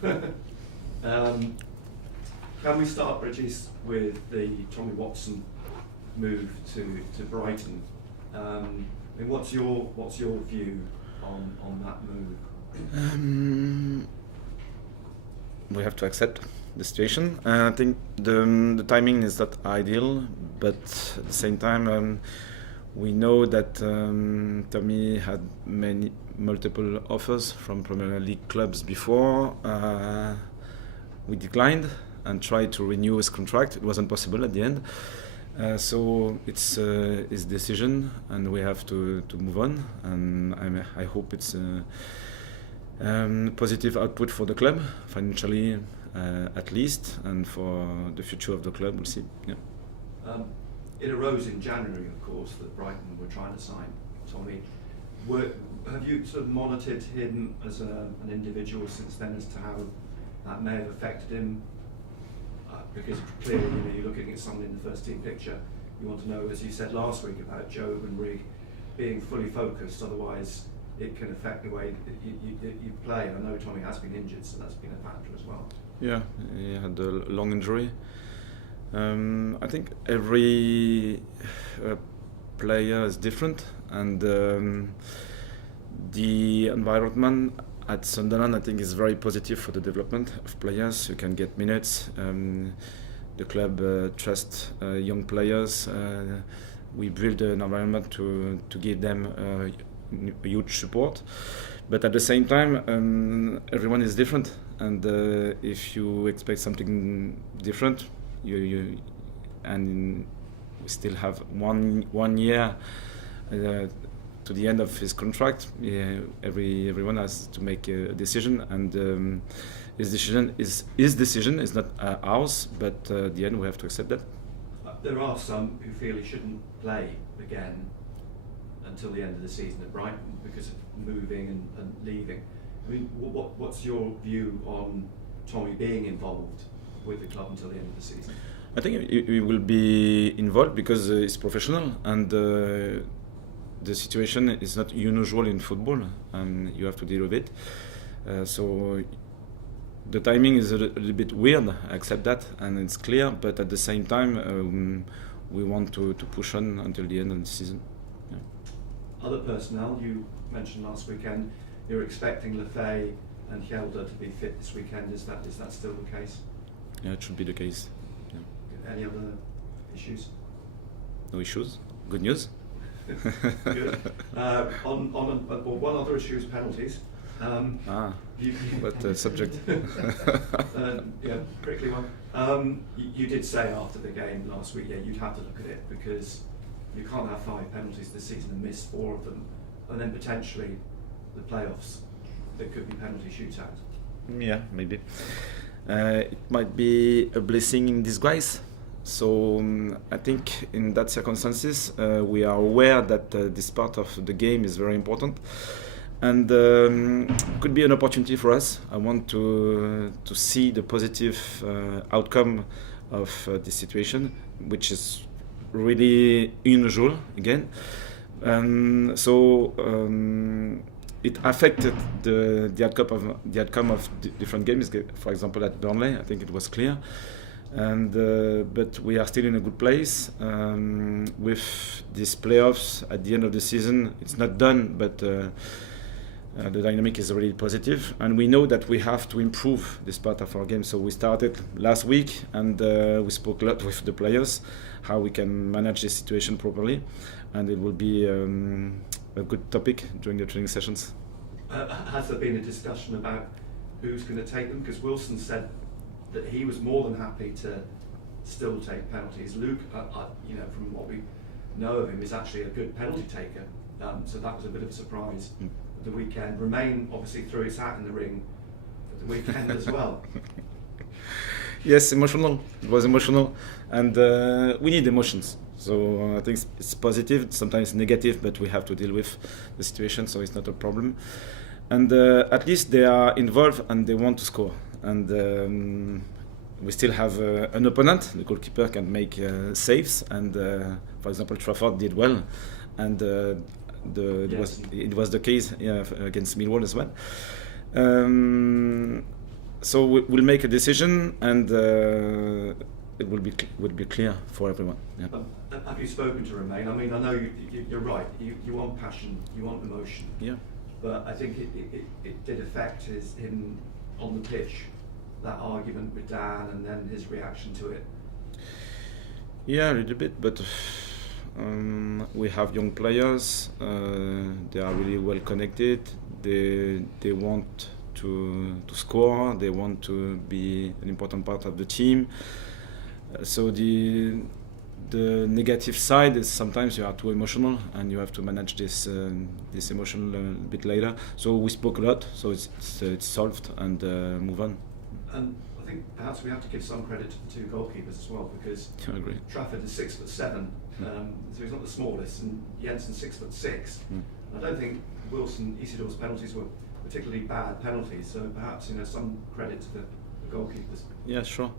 Can we start, Régis, with the Tommy Watson move to Brighton? I mean, what's your view on that move? We have to accept the situation. I think the timing is not ideal, but at the same time, we know that Tommy had multiple offers from Premier League clubs before. We declined and tried to renew his contract. It wasn't possible at the end. So it's his decision, and we have to move on. And I hope it's positive output for the club, financially at least, and for the future of the club. We'll see. Yeah. It arose in January, of course, that Brighton were trying to sign Tommy. Have you sort of monitored him as an individual since then as to how that may have affected him? Because clearly, you're looking at someone in the first team picture. You want to know, as you said last week about Job and Rig being fully focused. Otherwise, it can affect the way that you play. I know Tommy has been injured, so that's been a factor as well. Yeah, he had a long injury. I think every player is different, and the environment at Sunderland, I think, is very positive for the development of players. You can get minutes. The club trusts young players. We build an environment to give them a huge support. But at the same time, everyone is different, and if you expect something different, and we still have one year to the end of his contract. Everyone has to make a decision, and his decision is not ours. But at the end, we have to accept that. There are some who feel he shouldn't play again until the end of the season at Brighton because of moving and leaving. I mean, what's your view on Tommy being involved with the club until the end of the season? I think he will be involved because he's professional, and the situation is not unusual in football, and you have to deal with it. So the timing is a little bit weird, I accept that, and it's clear, but at the same time, we want to push on until the end of the season. Yeah. Other personnel, you mentioned last weekend, you're expecting Lefay and Hjelde to be fit this weekend. Is that still the case? Yeah, it should be the case. Yeah. Any other issues? No issues. Good news. Good. One other issue is penalties. What subject? Yeah, prickly one. You did say after the game last week, you'd have to look at it because you can't have 5 penalties this season and miss 4 of them, and then potentially the playoffs, there could be penalty shootouts. Yeah, maybe. It might be a blessing in disguise. So I think in that circumstances, we are aware that this part of the game is very important, and could be an opportunity for us. I want to see the positive outcome of this situation, which is really unusual again. So it affected the outcome of different games. For example, at Burnley, I think it was clear. And but we are still in a good place with these playoffs at the end of the season. It's not done, but the dynamic is really positive, and we know that we have to improve this part of our game. So we started last week, and we spoke a lot with the players how we can manage this situation properly, and it will be a good topic during the training sessions. Has there been a discussion about who's going to take them? Because Wilson said that he was more than happy to still take penalties. Luke, from what we know of him, is actually a good penalty taker. So that was a bit of a surprise at the weekend. Romain obviously threw his hat in the ring at the weekend as well. Yes, emotional. It was emotional, and we need emotions. So I think it's positive, sometimes negative, but we have to deal with the situation, so it's not a problem. And at least they are involved and they want to score. And we still have an opponent. The goalkeeper can make saves, and for example, Trafford did well, and it was the case against Millwall as well. So we'll make a decision, and it will be clear for everyone. Yeah. Have you spoken to Romain? I mean, I know you're right. You want passion, you want emotion. Yeah. But I think it did affect him on the pitch. That argument with Dan, and then his reaction to it. Yeah, a little bit, but we have young players. They are really well connected. They want to score. They want to be an important part of the team. So the negative side is sometimes you are too emotional, and you have to manage this emotion a bit later. So we spoke a lot. So it's solved, and move on. And I think perhaps we have to give some credit to the two goalkeepers as well, because Trafford is 6'7", so he's not the smallest, and Jensen's 6'6". I don't think Issidor's penalties were particularly bad penalties, so perhaps some credit to the goalkeepers. Yeah, sure.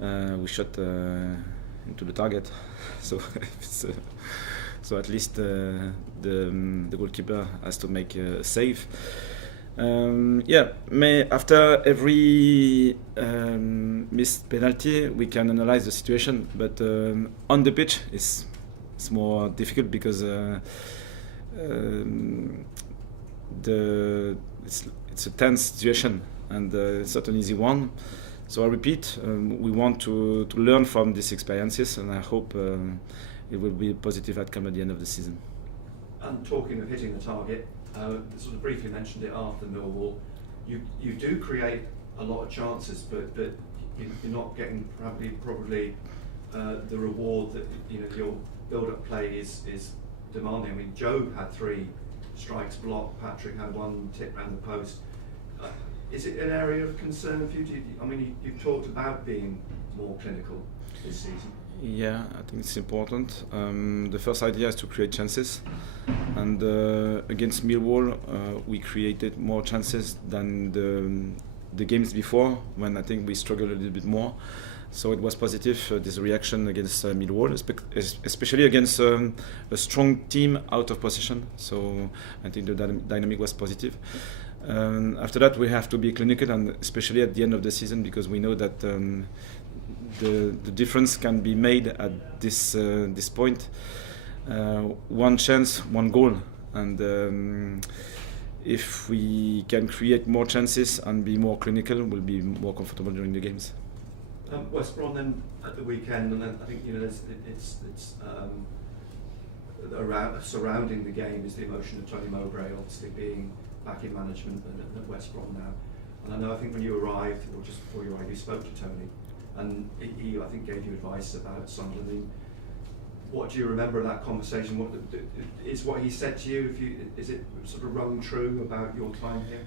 We shot into the target, so so at least the goalkeeper has to make a save. After every missed penalty, we can analyze the situation, but on the pitch it's more difficult because it's a tense situation, and it's not an easy one. So I repeat, we want to learn from these experiences, and I hope it will be a positive outcome at the end of the season. And talking of hitting the target, sort of briefly mentioned it after Millwall, you do create a lot of chances, but you're not getting probably the reward that your build-up play is demanding. I mean, Joe had 3 strikes blocked, Patrick had 1 tip around the post. Is it an area of concern for you? You've talked about being more clinical this season. Yeah, I think it's important. The first idea is to create chances, and against Millwall we created more chances than the games before, when I think we struggled a little bit more. So it was positive, this reaction against Millwall, especially against a strong team out of possession. So I think the dynamic was positive. After that, we have to be clinical, and especially at the end of the season, because we know that the difference can be made at this point. One chance, one goal, and if we can create more chances and be more clinical, we'll be more comfortable during the games. West Brom then at the weekend, and then I think it's around surrounding the game is the emotion of Tony Mowbray obviously being back in management at West Brom now. And I know, I think when you arrived, or just before you arrived, you spoke to Tony, and he I think gave you advice about Sunderland. What do you remember of that conversation? What is what he said to you? Is it sort of rung true about your time here?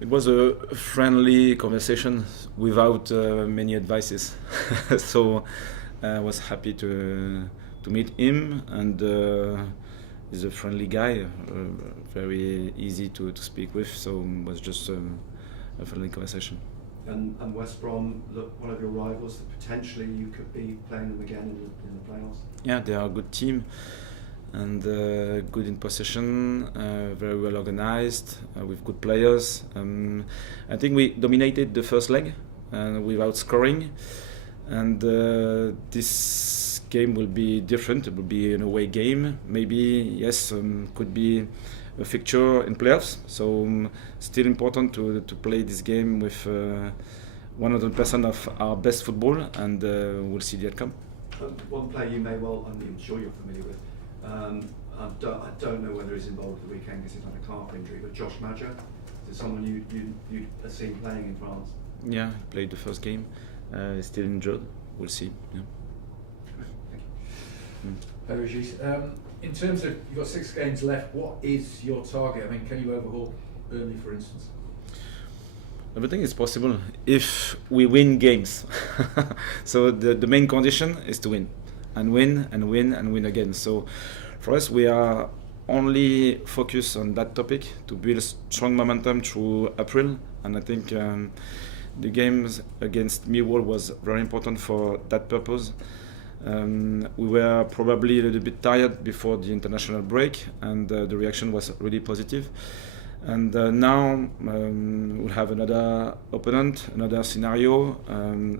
It was a friendly conversation without many advices. So I was happy to meet him, and he's a friendly guy, very easy to speak with. So it was just a friendly conversation. And West Brom, look, one of your rivals, that potentially you could be playing them again in the playoffs. Yeah, they are a good team, and good in possession, very well organized, with good players. I think we dominated the first leg without scoring, and this game will be different. It will be an away game. Maybe, yes, could be a fixture in playoffs. So still important to play this game with 100% of our best football, and we'll see the outcome. One player you may I'm sure you're familiar with. I don't know whether he's involved at the weekend because he's had a calf injury, but Josh Maja, is somethone you have seen playing in France? Yeah, he played the first game. He's still injured. We'll see. Yeah. Thank you. Régis, in terms of, you've got 6 games left, what is your target? I mean, can you overhaul Burnley, for instance? Everything is possible if we win games. So the main condition is to win, and win, and win, and win again. So for us, we are only focused on that topic, to build strong momentum through April. And I think the games against Millwall was very important for that purpose. We were probably a little bit tired before the international break, and the reaction was really positive. And now we'll have another opponent, another scenario,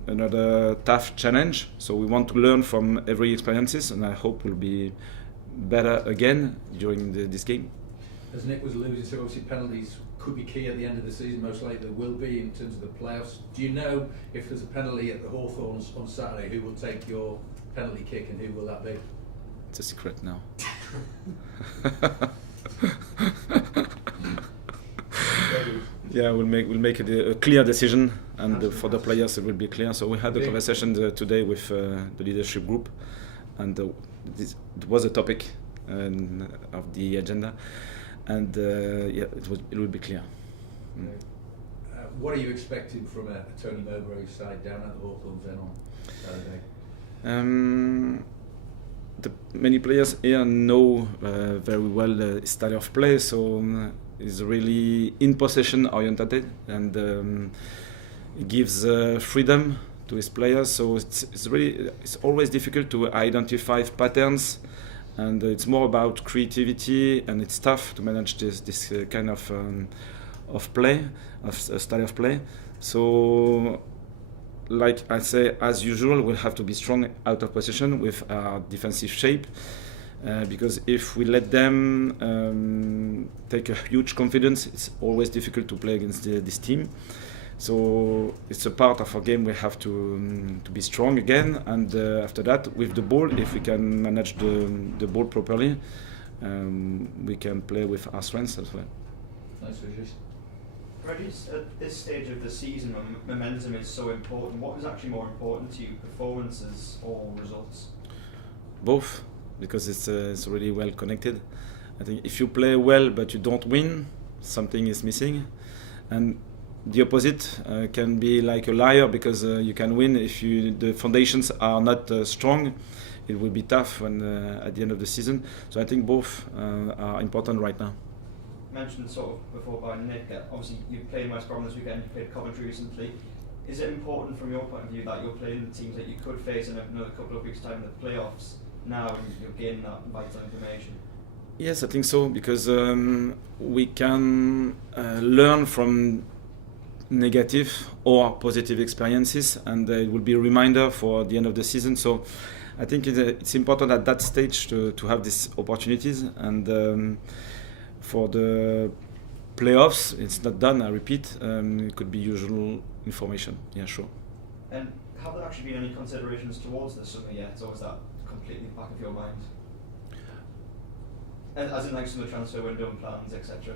another tough challenge. So we want to learn from every experiences, and I hope we'll be better again during this game. As Nick was alluding to, obviously penalties could be key at the end of the season, most likely there will be in terms of the playoffs. Do you know if there's a penalty at the Hawthorns on Saturday, who will take your penalty kick and who will that be? It's a secret now. Yeah, we'll make a clear decision, and for the players it will be clear. So we had a conversation today with the leadership group, and it was a topic of the agenda, and yeah, it will be clear. What are you expecting from a Tony Mowbray side down at the Hawthorns then on Saturday? Many players here know very well the style of play, so is really in possession oriented, and it gives freedom to his players. So it's always difficult to identify patterns, and it's more about creativity, and it's tough to manage this kind of play, style of play. So, like I say, as usual, we'll have to be strong out of possession with our defensive shape, because if we let them take a huge confidence, it's always difficult to play against this team. So it's a part of our game. We have to be strong again, and after that, with the ball, if we can manage the ball properly, we can play with our strengths as well. Nice, Régis. Régis, at this stage of the season, when momentum is so important, what is actually more important to you, performances or results? Both, because it's really well connected. I think if you play well but you don't win, something is missing, and the opposite can be like a liar, because you can win if the foundations are not strong. It will be tough when at the end of the season. So I think both are important right now. Mentioned sort of before by Nick, obviously you played in West Brom this weekend, you played Coventry recently. Is it important from your point of view that you're playing the teams that you could face in another couple of weeks' time in the playoffs now, and you're gaining that vital information? Yes, I think so, because we can learn from negative or positive experiences, and it will be a reminder for the end of the season. So I think it's important at that stage to have these opportunities, and for the playoffs, it's not done, I repeat. It could be usual information, yeah, sure. And have there actually been any considerations towards this summer yet, or is that completely back of your mind? As in like some of the transfer window and plans, etc.?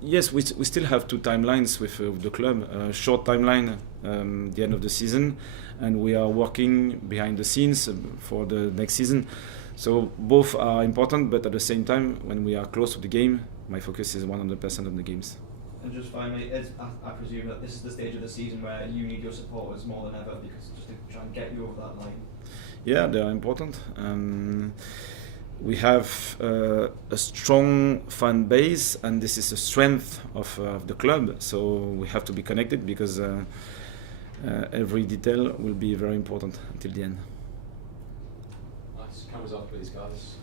Yes, we still have two timelines with the club. Short timeline, the end of the season, and we are working behind the scenes for the next season. So both are important, but at the same time, when we are close to the game, my focus is 100% on the games. And just finally, I presume that this is the stage of the season where you need your supporters more than ever, because just to try and get you over that line. Yeah, they are important. We have a strong fan base, and this is a strength of the club. So we have to be connected, because every detail will be very important until the end. Nice. Cameras off, please, guys.